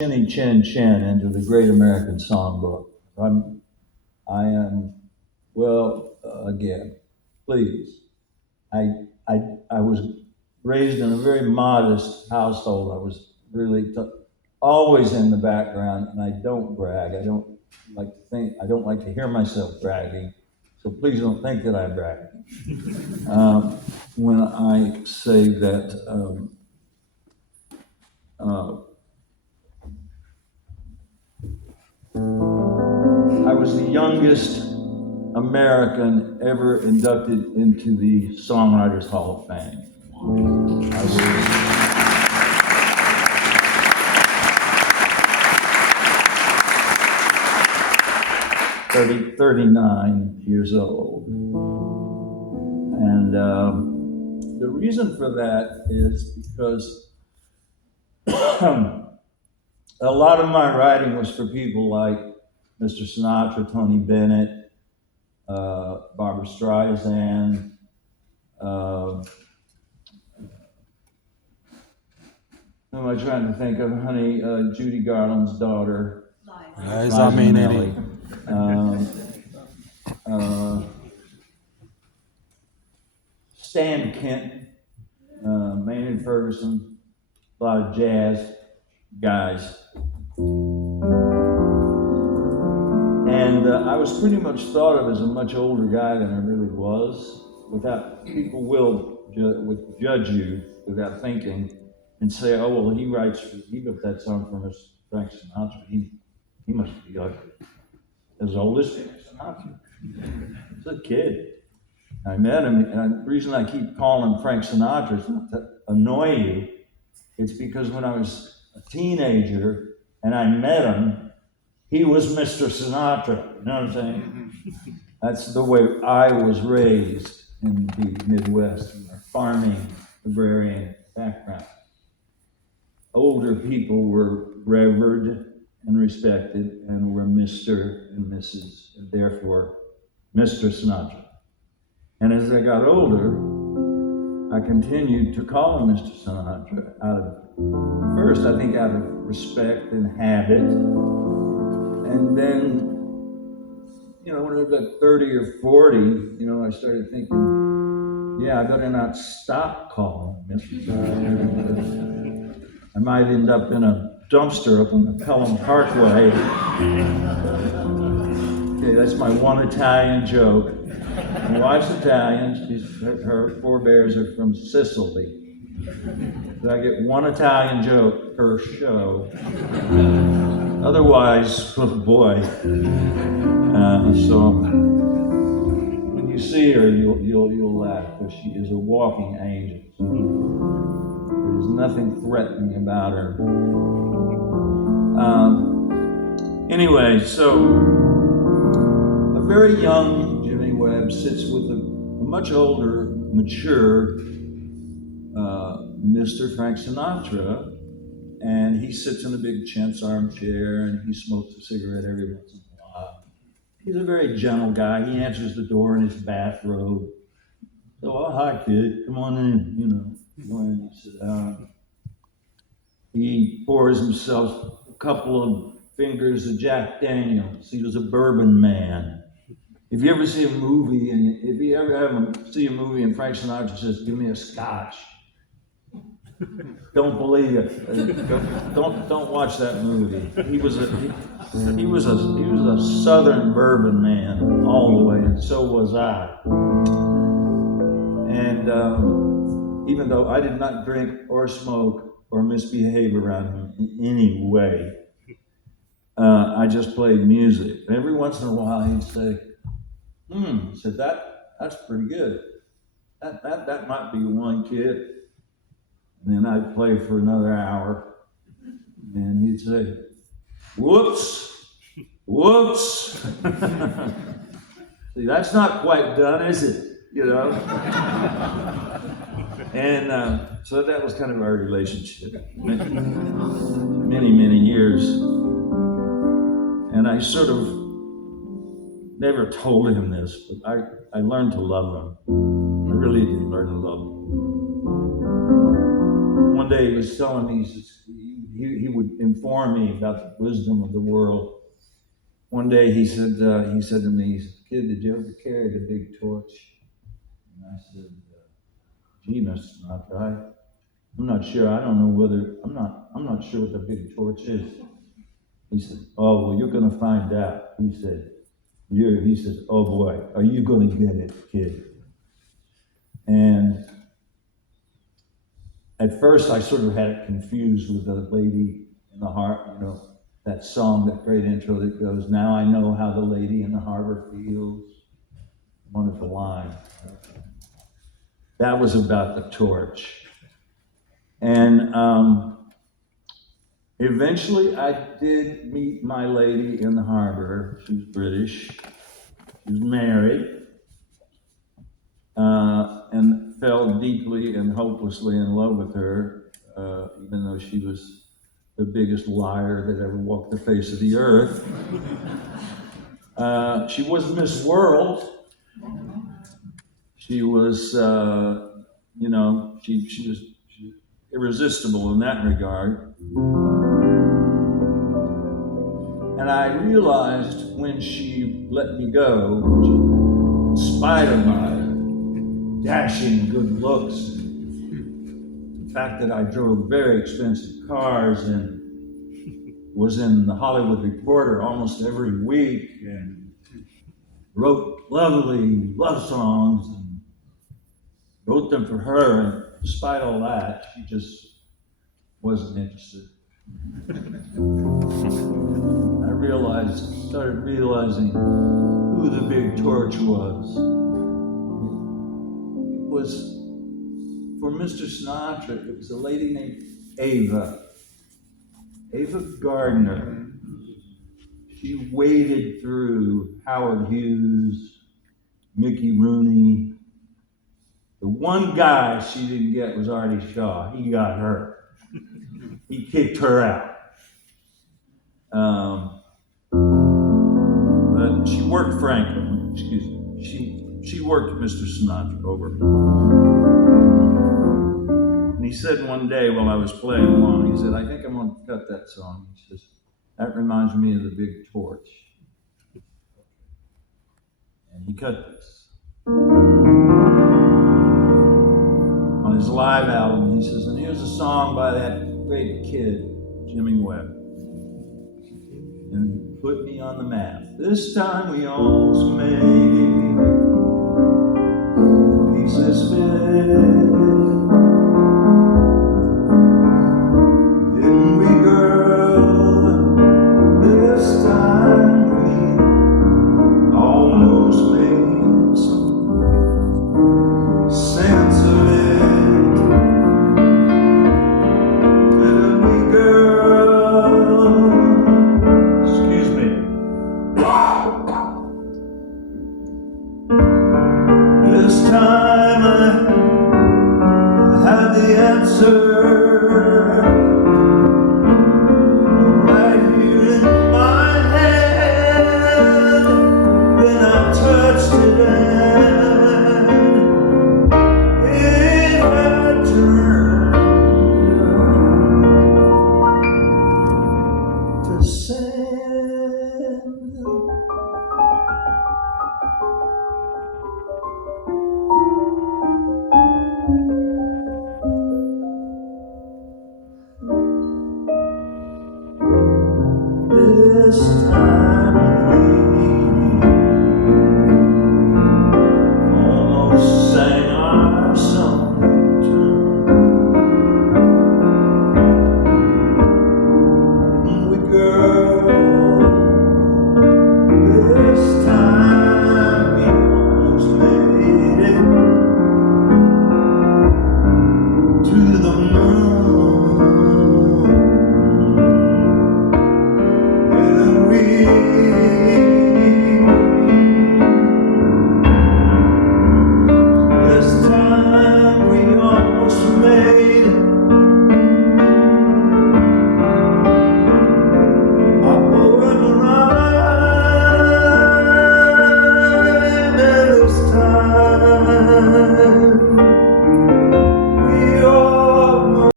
Chinny Chin Chin into the Great American Songbook. I am, well, again, please. I, I was raised in a very modest household. I was really always in the background, and I don't brag. I don't like to hear myself bragging. So please don't think that I brag. When I say that I was the youngest American ever inducted into the Songwriters Hall of Fame. I was 39 years old. And the reason for that is because a lot of my writing was for people like Mr. Sinatra, Tony Bennett, Barbra Streisand, who am I trying to think of? Honey, Judy Garland's daughter. Liza Minnelli. Stan Kent, Maynard Ferguson, a lot of jazz guys. And I was pretty much thought of as a much older guy than I really was. Without people would judge you without thinking and say, oh, well, he wrote that song for Mr. Frank Sinatra. He must be like as old as Frank Sinatra. He's a kid. I met him, and the reason I keep calling him Frank Sinatra is not to annoy you. It's because when I was a teenager and I met him, he was Mr. Sinatra. You know what I'm saying? That's the way I was raised in the Midwest, in a farming, agrarian background. Older people were revered and respected and were Mr. and Mrs., and therefore Mr. Sinatra. And as I got older, I continued to call him Mr. Sinatra first, I think out of respect and habit. And then, when I was about 30 or 40, I started thinking, yeah, I better not stop calling him Mr. Sinatra. I might end up in a dumpster up on the Pelham Parkway. Okay, that's my one Italian joke. My wife's Italian. Her forebears are from Sicily. So I get one Italian joke per show. Otherwise, oh boy. So when you see her, you'll laugh because she is a walking angel. There's nothing threatening about her. Anyway, so a very young Jimmy Webb sits with a much older, mature Mr. Frank Sinatra, and he sits in a big chintz armchair and he smokes a cigarette every once in a while. He's a very gentle guy. He answers the door in his bathrobe. So, oh, hi, kid, come on in, go in and sit down. He pours himself a couple of fingers of Jack Daniels. He was a bourbon man. If you ever see a movie, see a movie and Frank Sinatra says, give me a scotch, don't believe it. Don't watch that movie. He was a Southern bourbon man all the way, and so was I. And even though I did not drink or smoke or misbehave around him in any way, I just played music. And every once in a while he'd say, he said, that's pretty good. That might be one, kid. And then I'd play for another hour, and he'd say, whoops. See, that's not quite done, is it? And so that was kind of our relationship, many, many years. And I sort of never told him this, but I learned to love him. I really did learn to love him. One day he was telling me, he he would inform me about the wisdom of the world. One day he said to me, he said, "Kid, did you ever carry the big torch?" And I said, "Gee, Mr. Sinatra, I'm not sure. I don't know whether I'm not sure what the big torch is." He said, "Oh, well, you're going to find out." He said, he said, "Oh boy, are you going to get it, kid?" And at first, I sort of had it confused with the lady in the heart, that song, that great intro that goes, "Now I know how the lady in the harbor feels." Wonderful line. That was about the torch. And eventually, I did meet my lady in the harbor. She was British. She was married. And fell deeply and hopelessly in love with her, even though she was the biggest liar that ever walked the face of the earth. She was Miss World. She was, she was irresistible in that regard. And I realized when she let me go, in spite of my dashing good looks, the fact that I drove very expensive cars and was in the Hollywood Reporter almost every week and wrote lovely love songs and wrote them for her, and despite all that, she just wasn't interested. I started realizing who the big torch was. It was, for Mr. Sinatra, it was a lady named Ava Gardner. She waded through Howard Hughes, Mickey Rooney. The one guy she didn't get was Artie Shaw. He got her. He kicked her out. But she worked Franklin. Excuse me. She worked Mr. Sinatra over. And he said one day while I was playing along, he said, "I think I'm going to cut that song." He says, "That reminds me of the big torch." And he cut this. On his live album, he says, "And here's a song by that great kid, Jimmy Webb. And he put me on the map. This time we almost made it. He says, didn't we, girl? This time we almost made some sense of it. Didn't we, girl? Excuse me. This time I had the answer. This time